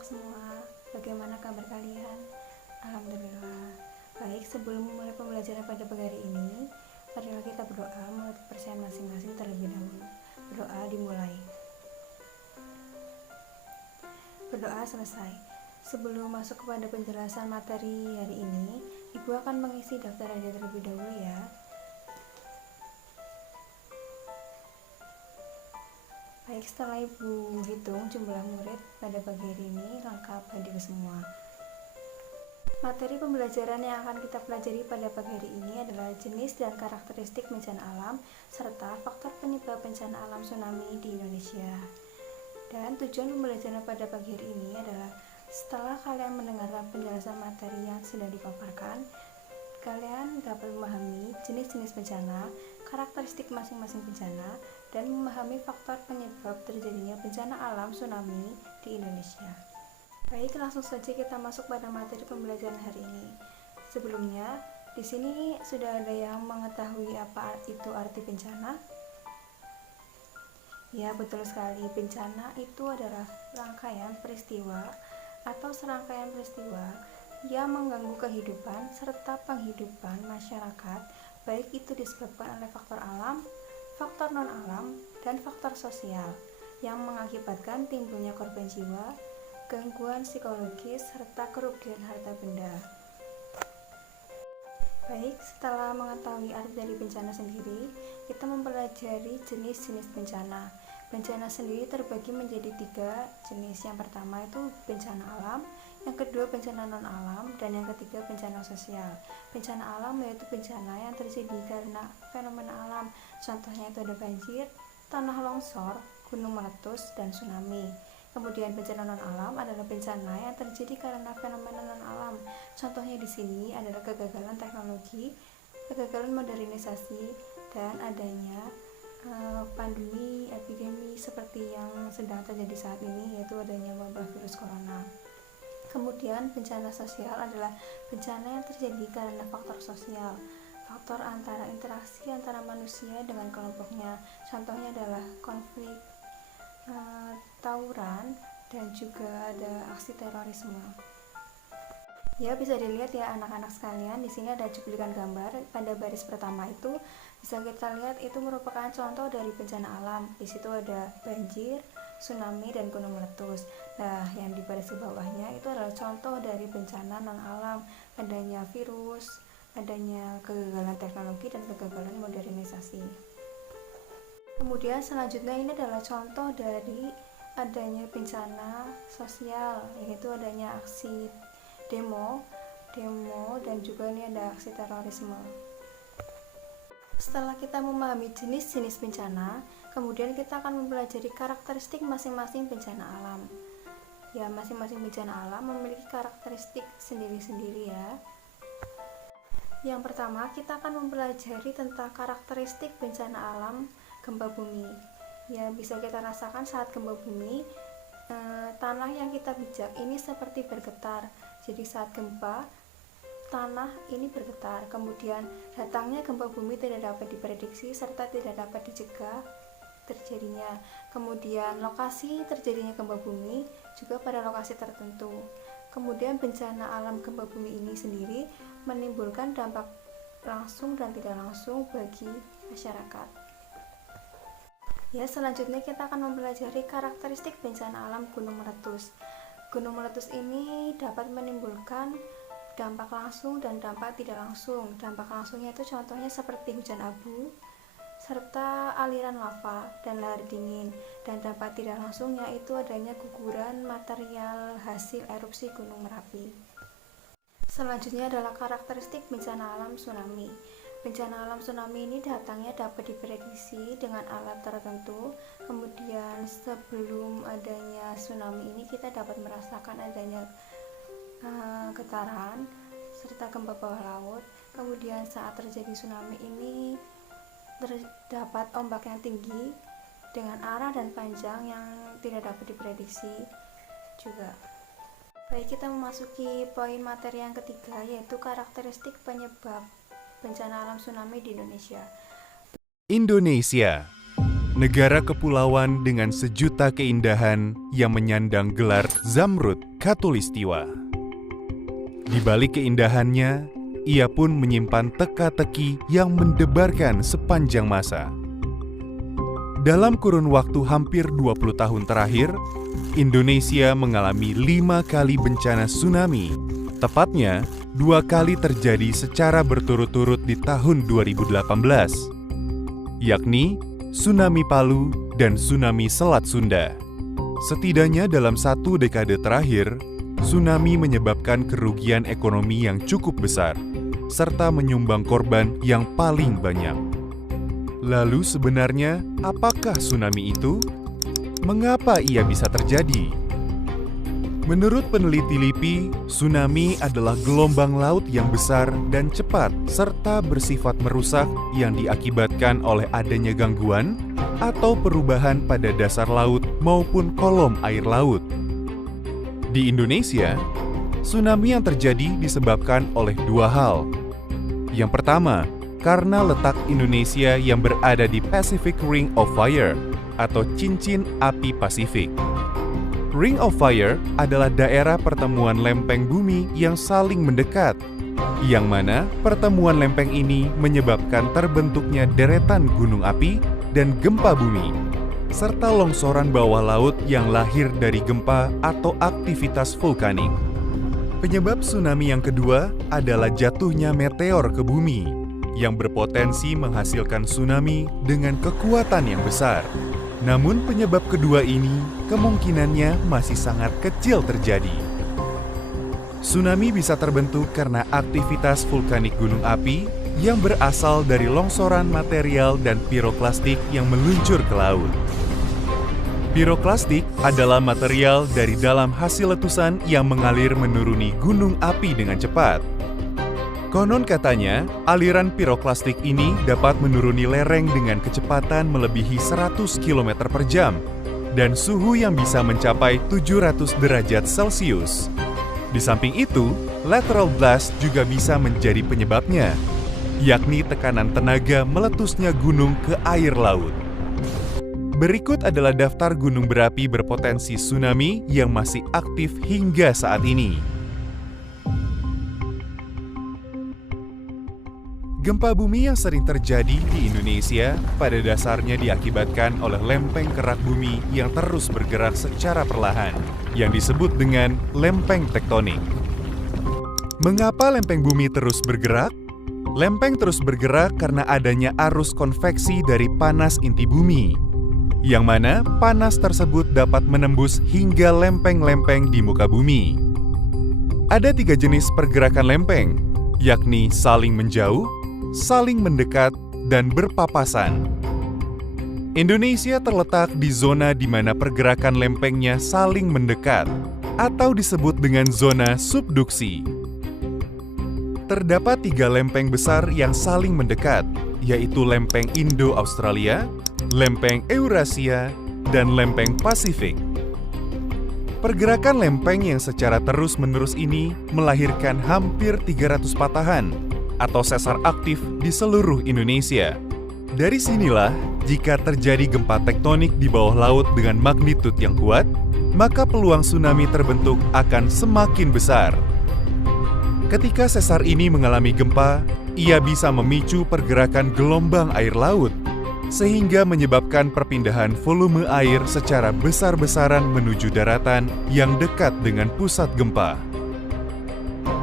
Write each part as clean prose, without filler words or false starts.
anak-anak semua, bagaimana kabar kalian? Alhamdulillah. Baik, sebelum memulai pembelajaran pada pagi hari ini, marilah kita berdoa menurut kepercayaan masing-masing terlebih dahulu. Berdoa dimulai. Berdoa selesai. Sebelum masuk kepada penjelasan materi hari ini, Ibu akan mengisi daftar hadiah terlebih dahulu ya. Baik, setelah Ibu hitung jumlah murid pada pagi hari ini, lengkap hadir semua. Materi pembelajaran yang akan kita pelajari pada pagi hari ini adalah jenis dan karakteristik bencana alam serta faktor penyebab bencana alam tsunami di Indonesia. Dan tujuan pembelajaran pada pagi hari ini adalah setelah kalian mendengarkan penjelasan materi yang sudah dipaparkan, kalian dapat memahami jenis-jenis bencana, karakteristik masing-masing bencana, dan memahami faktor penyebab terjadinya bencana alam tsunami di Indonesia. Baik, langsung saja kita masuk pada materi pembelajaran hari ini. Sebelumnya, di sini sudah ada yang mengetahui apa itu arti bencana? Ya, betul sekali. Bencana itu adalah rangkaian peristiwa atau serangkaian peristiwa yang mengganggu kehidupan serta penghidupan masyarakat, baik itu disebabkan oleh faktor alam, faktor non-alam, dan faktor sosial yang mengakibatkan timbulnya korban jiwa, gangguan psikologis, serta kerugian harta benda. Baik, setelah mengetahui arti dari bencana sendiri, kita mempelajari jenis-jenis bencana. Bencana sendiri terbagi menjadi 3 jenis. Yang pertama itu bencana alam, yang kedua bencana non-alam, dan yang ketiga bencana sosial. Bencana alam yaitu bencana yang terjadi karena fenomena alam. Contohnya itu ada banjir, tanah longsor, gunung meletus, dan tsunami. Kemudian bencana non-alam adalah bencana yang terjadi karena fenomena non-alam. Contohnya di sini adalah kegagalan teknologi, kegagalan modernisasi, dan adanya pandemi, epidemi seperti yang sedang terjadi saat ini, yaitu adanya wabah virus corona. Kemudian bencana sosial adalah bencana yang terjadi karena faktor sosial, faktor antara interaksi antara manusia dengan kelompoknya. Contohnya adalah konflik, tawuran, dan juga ada aksi terorisme. Ya, bisa dilihat ya anak-anak sekalian, di sini ada cuplikan gambar. Pada baris pertama itu bisa kita lihat itu merupakan contoh dari bencana alam. Di situ ada banjir, tsunami, dan gunung meletus. Nah, yang di baris bawahnya itu adalah contoh dari bencana non alam, adanya virus, adanya kegagalan teknologi, dan kegagalan modernisasi. Kemudian selanjutnya ini adalah contoh dari adanya bencana sosial, yaitu adanya aksi demo, dan juga ini ada aksi terorisme. Setelah kita memahami jenis-jenis bencana, kemudian kita akan mempelajari karakteristik masing-masing bencana alam. Ya, masing-masing bencana alam memiliki karakteristik sendiri-sendiri ya. Yang pertama, kita akan mempelajari tentang karakteristik bencana alam gempa bumi. Ya, bisa kita rasakan saat gempa bumi, tanah yang kita pijak ini seperti bergetar. Jadi saat gempa, tanah ini bergetar. Kemudian datangnya gempa bumi tidak dapat diprediksi serta tidak dapat dicegah terjadinya. Kemudian lokasi terjadinya gempa bumi juga pada lokasi tertentu. Kemudian bencana alam gempa bumi ini sendiri menimbulkan dampak langsung dan tidak langsung bagi masyarakat. Ya, selanjutnya kita akan mempelajari karakteristik bencana alam gunung meletus. Gunung meletus ini dapat menimbulkan dampak langsung dan dampak tidak langsung. Dampak langsungnya itu contohnya seperti hujan abu, serta aliran lava dan lahar dingin. Dan dampak tidak langsungnya itu adanya guguran material hasil erupsi Gunung Merapi. Selanjutnya adalah karakteristik bencana alam tsunami. Bencana alam tsunami ini datangnya dapat diprediksi dengan alat tertentu. Kemudian sebelum adanya tsunami ini kita dapat merasakan adanya getaran serta gempa bawah laut. Kemudian saat terjadi tsunami ini terdapat ombak yang tinggi dengan arah dan panjang yang tidak dapat diprediksi juga. Baik, kita memasuki poin materi yang ketiga, yaitu karakteristik penyebab bencana alam tsunami di Indonesia. Indonesia, negara kepulauan dengan sejuta keindahan yang menyandang gelar Zamrud Khatulistiwa. Di balik keindahannya, ia pun menyimpan teka-teki yang mendebarkan sepanjang masa. Dalam kurun waktu hampir 20 tahun terakhir, Indonesia mengalami 5 kali bencana tsunami. Tepatnya, 2 kali terjadi secara berturut-turut di tahun 2018, yakni tsunami Palu dan tsunami Selat Sunda. Setidaknya dalam 1 dekade terakhir, tsunami menyebabkan kerugian ekonomi yang cukup besar, serta menyumbang korban yang paling banyak. Lalu sebenarnya, apakah tsunami itu? Mengapa ia bisa terjadi? Menurut peneliti LIPI, tsunami adalah gelombang laut yang besar dan cepat serta bersifat merusak yang diakibatkan oleh adanya gangguan atau perubahan pada dasar laut maupun kolom air laut. Di Indonesia, tsunami yang terjadi disebabkan oleh 2 hal. Yang pertama, karena letak Indonesia yang berada di Pacific Ring of Fire atau cincin api Pasifik. Ring of Fire adalah daerah pertemuan lempeng bumi yang saling mendekat, yang mana pertemuan lempeng ini menyebabkan terbentuknya deretan gunung api dan gempa bumi, serta longsoran bawah laut yang lahir dari gempa atau aktivitas vulkanik. Penyebab tsunami yang kedua adalah jatuhnya meteor ke bumi, yang berpotensi menghasilkan tsunami dengan kekuatan yang besar. Namun penyebab kedua ini kemungkinannya masih sangat kecil terjadi. Tsunami bisa terbentuk karena aktivitas vulkanik gunung api yang berasal dari longsoran material dan piroklastik yang meluncur ke laut. Piroklastik adalah material dari dalam hasil letusan yang mengalir menuruni gunung api dengan cepat. Konon katanya, aliran piroklastik ini dapat menuruni lereng dengan kecepatan melebihi 100 km per jam dan suhu yang bisa mencapai 700 derajat Celcius. Di samping itu, lateral blast juga bisa menjadi penyebabnya, yakni tekanan tenaga meletusnya gunung ke air laut. Berikut adalah daftar gunung berapi berpotensi tsunami yang masih aktif hingga saat ini. Gempa bumi yang sering terjadi di Indonesia pada dasarnya diakibatkan oleh lempeng kerak bumi yang terus bergerak secara perlahan, yang disebut dengan lempeng tektonik. Mengapa lempeng bumi terus bergerak? Lempeng terus bergerak karena adanya arus konveksi dari panas inti bumi, yang mana panas tersebut dapat menembus hingga lempeng-lempeng di muka bumi. Ada 3 jenis pergerakan lempeng, yakni saling menjauh, saling mendekat, dan berpapasan. Indonesia terletak di zona di mana pergerakan lempengnya saling mendekat, atau disebut dengan zona subduksi. Terdapat 3 lempeng besar yang saling mendekat, yaitu lempeng Indo-Australia, lempeng Eurasia, dan lempeng Pasifik. Pergerakan lempeng yang secara terus-menerus ini melahirkan hampir 300 patahan, atau sesar aktif di seluruh Indonesia. Dari sinilah, jika terjadi gempa tektonik di bawah laut dengan magnitud yang kuat, maka peluang tsunami terbentuk akan semakin besar. Ketika sesar ini mengalami gempa, ia bisa memicu pergerakan gelombang air laut, sehingga menyebabkan perpindahan volume air secara besar-besaran menuju daratan yang dekat dengan pusat gempa.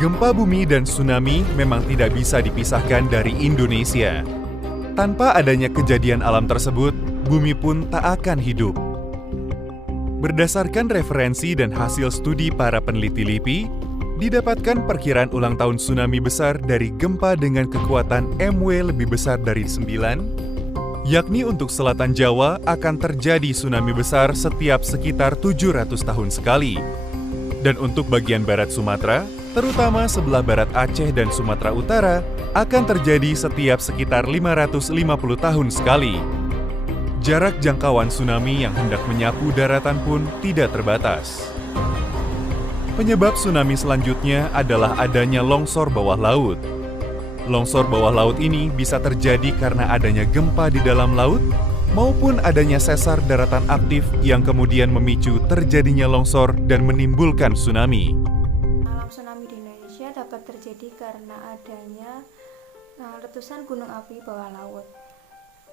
Gempa bumi dan tsunami memang tidak bisa dipisahkan dari Indonesia. Tanpa adanya kejadian alam tersebut, bumi pun tak akan hidup. Berdasarkan referensi dan hasil studi para peneliti LIPI, didapatkan perkiraan ulang tahun tsunami besar dari gempa dengan kekuatan MW lebih besar dari 9, yakni untuk selatan Jawa akan terjadi tsunami besar setiap sekitar 700 tahun sekali. Dan untuk bagian barat Sumatera, terutama sebelah barat Aceh dan Sumatera Utara, akan terjadi setiap sekitar 550 tahun sekali. Jarak jangkauan tsunami yang hendak menyapu daratan pun tidak terbatas. Penyebab tsunami selanjutnya adalah adanya longsor bawah laut. Longsor bawah laut ini bisa terjadi karena adanya gempa di dalam laut maupun adanya sesar daratan aktif yang kemudian memicu terjadinya longsor dan menimbulkan tsunami. Alam tsunami di Indonesia dapat terjadi karena adanya letusan gunung api bawah laut.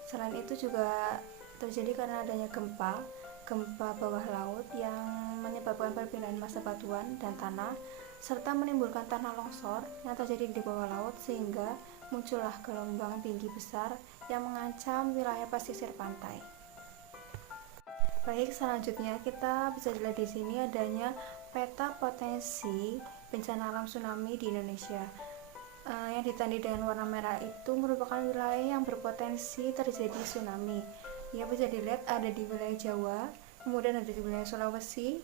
Selain itu juga terjadi karena adanya gempa bawah laut yang menyebabkan perpindahan massa batuan dan tanah, serta menimbulkan tanah longsor yang terjadi di bawah laut sehingga muncullah gelombang tinggi besar yang mengancam wilayah pesisir pantai. Baik, selanjutnya kita bisa dilihat di sini adanya peta potensi bencana alam tsunami di Indonesia. Yang ditandai dengan warna merah itu merupakan wilayah yang berpotensi terjadi tsunami. Ya, bisa dilihat ada di wilayah Jawa, kemudian ada di wilayah Sulawesi,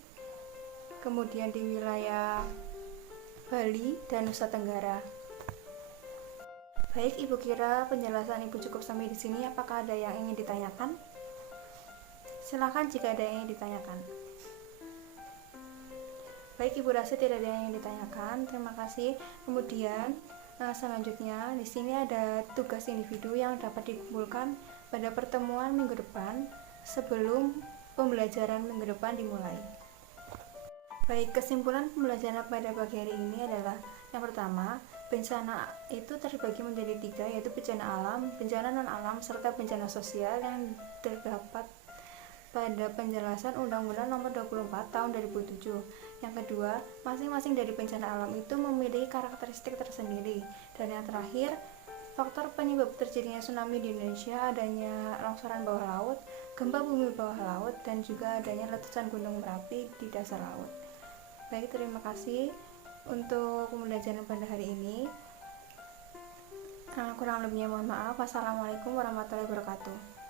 kemudian di wilayah Bali dan Nusa Tenggara. Baik, Ibu kira penjelasan Ibu cukup sampai di sini. Apakah ada yang ingin ditanyakan? Silakan jika ada yang ingin ditanyakan. Baik, Ibu rasa tidak ada yang ingin ditanyakan. Terima kasih. Kemudian selanjutnya di sini ada tugas individu yang dapat dikumpulkan pada pertemuan minggu depan sebelum pembelajaran minggu depan dimulai. Baik, kesimpulan pembelajaran pada pagi hari ini adalah yang pertama, bencana itu terbagi menjadi 3, yaitu bencana alam, bencana non-alam, serta bencana sosial yang terdapat pada penjelasan Undang-Undang Nomor 24 Tahun 2007. Yang kedua, masing-masing dari bencana alam itu memiliki karakteristik tersendiri. Dan yang terakhir, faktor penyebab terjadinya tsunami di Indonesia adanya longsoran bawah laut, gempa bumi bawah laut, dan juga adanya letusan gunung berapi di dasar laut. Baik, terima kasih untuk pembelajaran pada hari ini. Kurang lebihnya mohon maaf. Wassalamualaikum warahmatullahi wabarakatuh.